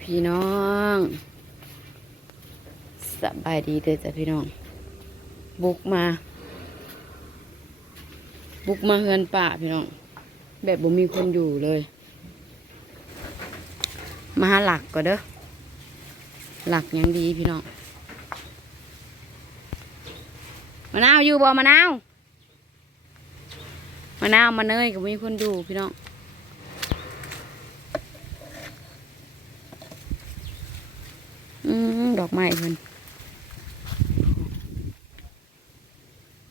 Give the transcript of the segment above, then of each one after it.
พี่น้องสบายดีเด้อจ้ะพี่น้อง บุกมา บุกมาเฮือนป่าพี่น้อง แบบบ่มีคนอยู่เลย มาหาหลักก็เด้อหลักยังดีพี่น้องมะนาวอยู่บ่มะนาวมะนาวมะเนยก็มีคนอยู่พี่น้อง อืมดอกไม้เพิ่น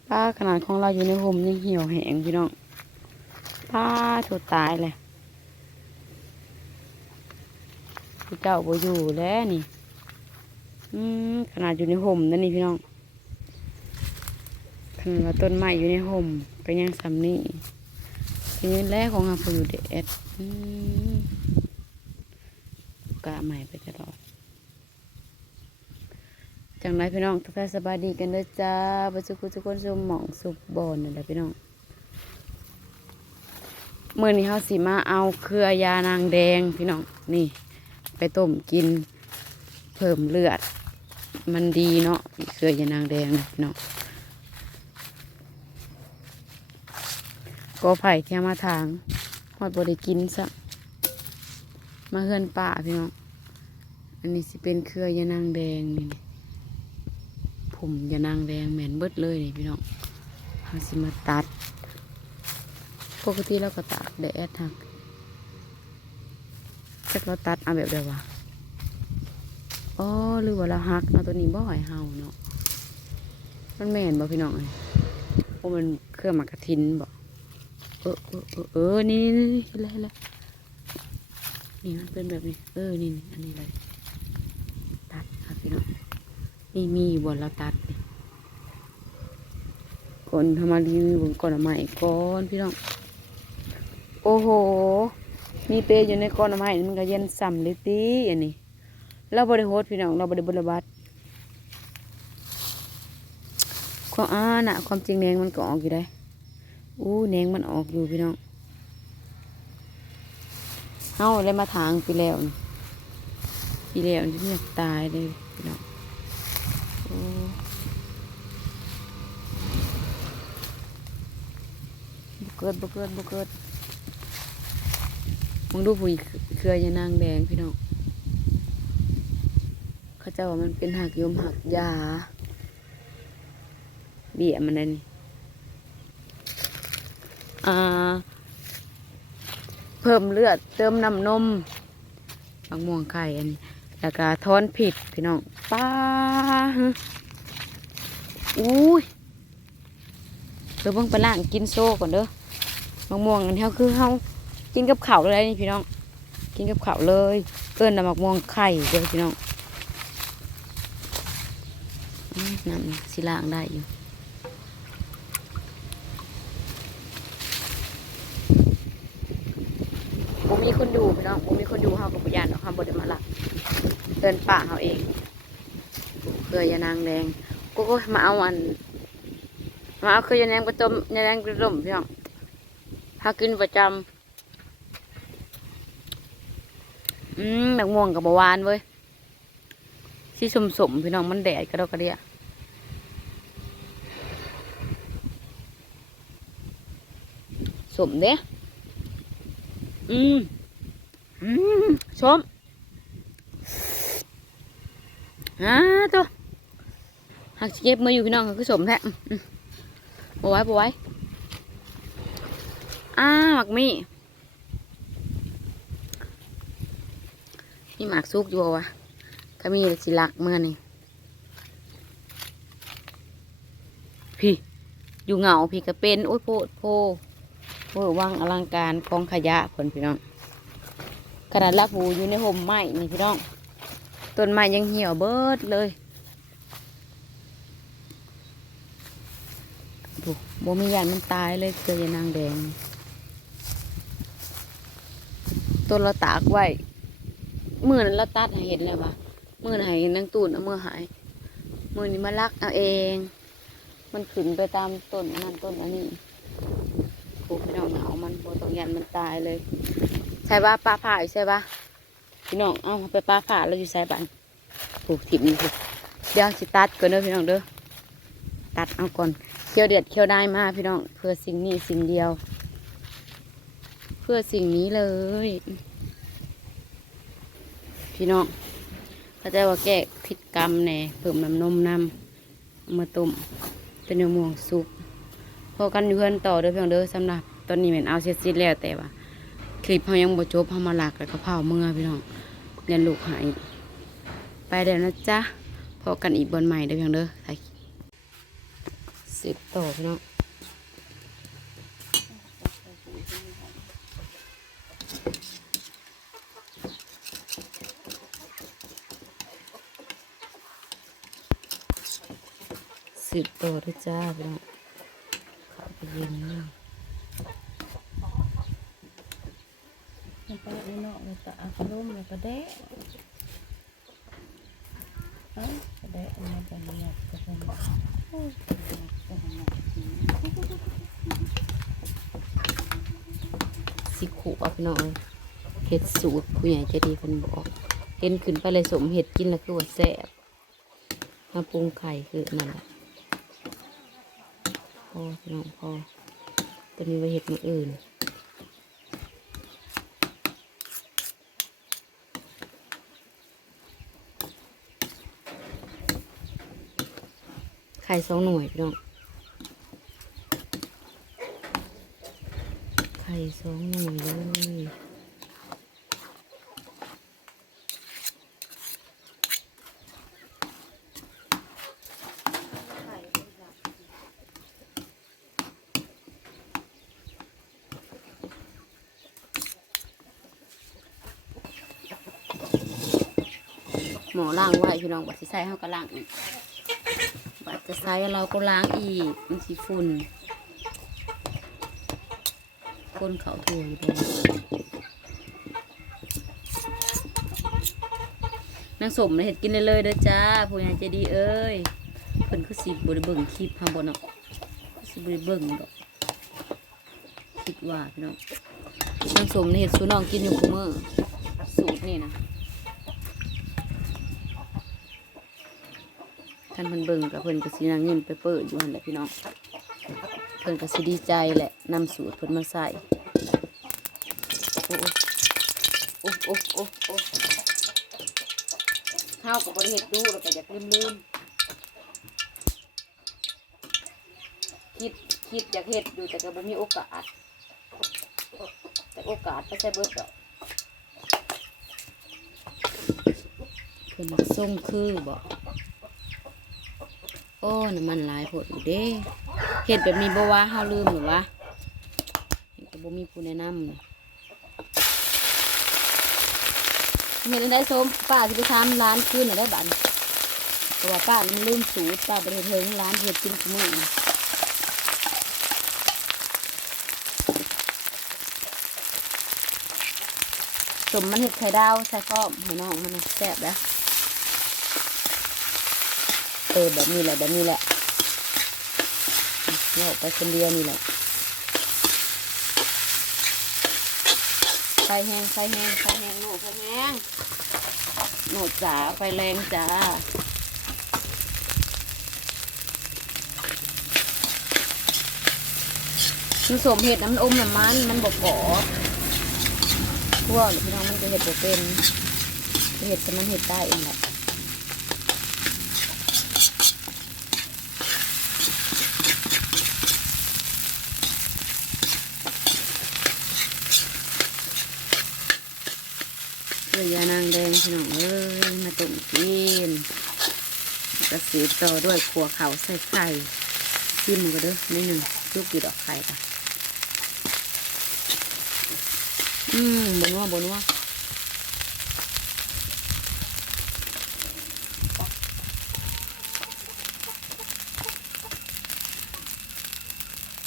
ป้าขนาดของเราอยู่ในห่มยังเหี่ยวแห้งพี่น้องป้าถูกตายเลยผู้เจ้าบ่อยู่แล้วนี่ อืมขนาดอยู่ในห่มนั่นนี่พี่น้องขนาดว่าต้นไม้อยู่ในห่มก็ยังสำนี่ทีนี้แรกของเราอยู่เด็ดกะใหม่ไปตลอด จังไรพี่น้องทุกท่านสบายดีกันเด้อจ้าบรรจุกุทุกคนชมหมองสุบบอนนั่นแหละพี่น้องเมื่อนี้เขาสิมาเอาเครือยานางแดงพี่น้องนี่ ไปต้มกินเพิ่มเลือด มันดีเนาะเครือยานางแดงนะพี่น้องก็ไผ่ที่มาทางหอดบริกินซะมาเฮือนป่าพี่น้องอันนี้สิเป็นเครือยานางแดงนี่ ผมอย่านางแดงแหมนเบิดเลยนี่พี่น้องเราสิมาตัด ปกติเราก็ตากแดดทักแต่เราตัดเอาแบบเดียววะอ๋อหรือว่าเราหักเอาตัวนี้บ่อยเฮาเนาะ มันแม่นบ่พี่น้องไอ้โอ้มันเครื่องมักกระทินบ่เออเออเออเออนี่นี่นี่เห็นแล้วเห็นแล้วนี่มันเป็นแบบนี้ เออ นี่นี่อันนี้เลยตัดครับพี่น้อง นี่มีอยู่บนเราตัดก่อนทำมารีวิวบนก่อนใหม่ก่อนพี่น้องโอ้โห มีเปย์อยู่ในก้อนไม้มันก็เย็นส่ำเลยตีอันนี้เราบริโภคพี่น้องเราบริบรบัตความอ่านะความจริงแนงมันก็ออกอยู่ได้อู้แนงมันออกอยู่พี่น้องเฮาเลยมาถางปีแล้วปีแล้วนี่อยากตายเลยพี่น้อง บุเกิดบุเกิดบุเกิดมึงดูผู้เครือยานางแดงพี่น้องเขาเจ้าว่ามันเป็นหักยมหักยา เบี้ยมันนั่นนี่อ่า เพิ่มเลือดเติมน้ำนมบางม่วงไข่อันนี้แล้วก็ทอนผิดพี่น้องป้า อุ้ยเดี๋ยวเบิ่งไปล่างกินโซ่ก่อนเด้อมะม่วงอันนี้คือเฮากินกับข้าวเลยนี่พี่น้อง กินกับข้าวเลย เอิ้นน้ำมะม่วงไข่เด้อพี่น้องน้ำสิล้างได้อยู่บ่มีคนดูพี่น้องบ่มีคนดูเฮากับปุยานเนาะเฮาบ่ได้มาลักเดินป่าเขาเอง คยยานางแดงกูก็มาเอาอัน มาเอาเคยยานางประจมยานางประจมพี่น้องหากินประจำอืมหนักม่วงกับบหวานเว้ยที่สมสมพี่น้องมันแดดกระดอกกระเดียสมเด้อืมอืมชมอ่าตัว หักเก็บมืออยู่พี่น้องก็คือสมแท้บไว้บไว้อ้าหมักมีมีหมากซุกอยู่บ่วะก็มีสิลักเมื่อนี่พี่อยู่เหงาพี่ก็เป็นโอ้ยโพดโพโอ้ยวังอลังการกองขยะผลพี่น้องขนาดลักหูอยู่ในห่มไม้นี่พี่น้องต้นไม้ยังเหี่ยวเบิดเลยดูโบมียานมันตายเลยเจอยานางแดง ต้นเราตากไว้มื่อนั้นเราตัดให้เห็นแล้วปะมื่อนั้นให้นางตูนเอามื่อหายมื่อนี้มาลักเอาเอง มันขึ้นไปตามต้นนั้นต้นอันนี้ปลูกพี่น้องเอามันโบตองยันมันตายเลย ใช่ปะปลาผ่าอยู่ใช่ปะพี่น้องเอาไปปลาฝาเราอยู่สายบ้านปลูกถิ่มนี่เดี๋ยวสิตัดก่อนเด้อพี่น้องเด้อตัดเอาก่อน เคี่ยวเดือดเคี่ยวได้มากพี่น้องเพื่อสิ่งนี้สิ่งเดียว เพื่อสิ่งนี้เลย พี่น้องเข้าใจว่าแก้พิษกรรมแน่เพิ่มน้ำนมน้ำเอามาต้มเป็นเนื้อม่วงสุกพอกันเพื่อนต่อเด้อพี่น้องเด้อสำหรับตอนนี้เป็นเอาเสร็จสิ้นแล้วแต่ว่า คลิปเขายังบ่จบเขามาหลักแล้วก็เผาเมื่อพี่น้องยันลูกหายไปเดี๋ยวนะจ๊ะพอกันอีกบนใหม่เด้อพี่น้องเด้อ สิบต่อพี่น้องสิบต่อเด้อจ้าพี่น้องข้าวไปเย็นนี่มันไปในเนาะมันตะอาขนมแล้วก็แดะเอ้ากระแดะมันจะเรียบก็เนโอ้ยก็เป็นแบบนี้ สิขวบพี่น้องเอ้ยเห็ดสูตรผู้ใหญ่ใจะดีเพิ่นบอกเห็นขึ้นไปเลยสมเห็ดกินแล้วคือว่าแซ่บมาปรุงไข่คือนั่นแหละพอพี่น้องพอจะมีไว้เห็ดอย่าอื่นไข่สองหน่วยพี่น้อง ข่สองหน่วยเลยหมอล้างไว้พี่น้องบัดสิใส่เฮาก็ล้างอีกบัดจะใส่เราก็ล้างอีกมันสิฝุ่น คนเขาถูอยู่เลยนางสมน่ะเห็ดกินได้เลยเด้อจ้าผู้ใหญ่ใจดีเอ้ยเพิ่นคือสิบริเบิ่งคลิปทำบ่เนาะสิบริเบิ่งดอกคิดว่าพี่น้องนางสมน่ะเห็ดสูน้องกินอยู่คุมื้อสูตรนี่นะท่านเพิ่นเบิ่งกับเพิ่นก็สินางยิ้มไปเปิดอยู่หันแหละพี่น้อง เพิ่นก็สิดีใจแหละนำสูตรเพิ่นมาใส่โอ้โอ้โอ้โอ้ข้าวกับบริเฮ็ดดูแล้วก็อยากลืมลืมคิดคิดอยากเฮ็ดอยู่แต่ก็บ่มีโอกาส แต่โอกาสไปใช้เบิดดอกเพิ่นส่งคือบ่โอ้น้ำมันหลายโพดอยู่เด้ เห็ดแบบนี้บ่ว่าเฮาลืมหรือวะเห็ดก็บ่มีผู้แนะนำนะเห็ดอันได้ส้มป้าสิไปทำร้านคืนน่ะได้บัดนี้เพราะว่าป้ามันลืมสูตรป้าบ่ได้เฮ็ดเทิงร้านเห็ดกินทุกมื้อนสมมันเห็ดไข่ดาวใส่ข้อมให้น้องมันแซ่บแล้วเออแบบนี้แหละแบบนี้แหละ เนี่ยออกไปคนเดียวนี่แหละไฟแห้งไฟแห้งไฟแห้งหนูไฟแห้งหนูจ๋าไฟแรงจ้ามันสมเห็ดน้ำอมน้ำมัน มันบกกอพวกพี่น้องมันจะเห็ดบกเป็นเห็ดแต่มันเห็ดได้เองแหละ เรือยานางแดง พี่น้องเอ้ยมาต้มกินกระสีต่อด้วยขัวเขาใส่ไข่จิ้มมันก็เด้อนิดหนึ่งลูกอยู่ดอกไข่ค่ะอืมบนัวบนัว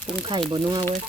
ปรุงไข่บนัวเว้ย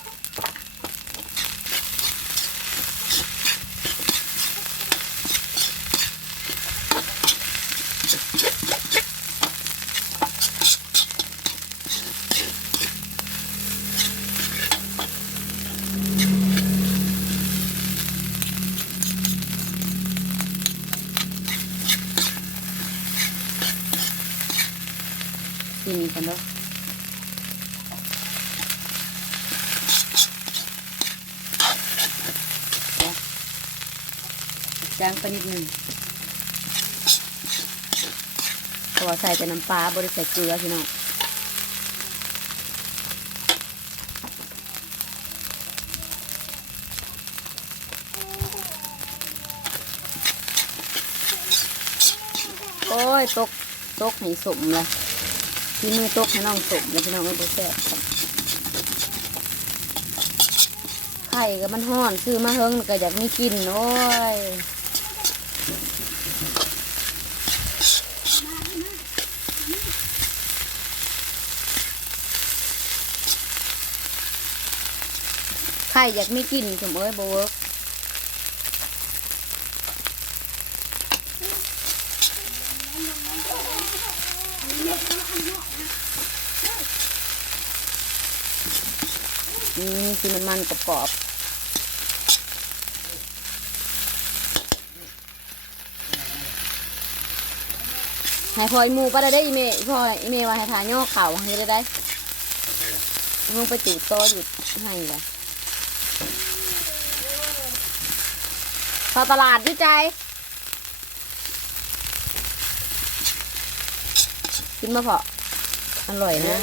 จางไปนิดหนึ่งพราะว่าใส่แต่น้ำปลาบริใส่เกลือพี่น้องโอ้ยตกตกให้สมเลยที่มือตกให้น้องสมเลยพี่น้องเอ้ยบ่แซ่บไข่ก็มันห้อน ซื้อมาเฮิงก็อยากไม่กินโอ้ย ข่อยากไม่กินสมเอ้ยบ่เวิร์กอืมที่มันมันๆกรอบๆให้พลอยหมูก็ได้ได้ออีเมพลอยอีเมว่าให้ทานย่อเข่าให้ได้ได้มึงไปจูดโตออยู่ให้เลย พอตลาดด้วยใจ กินมาพาะอร่อยนะ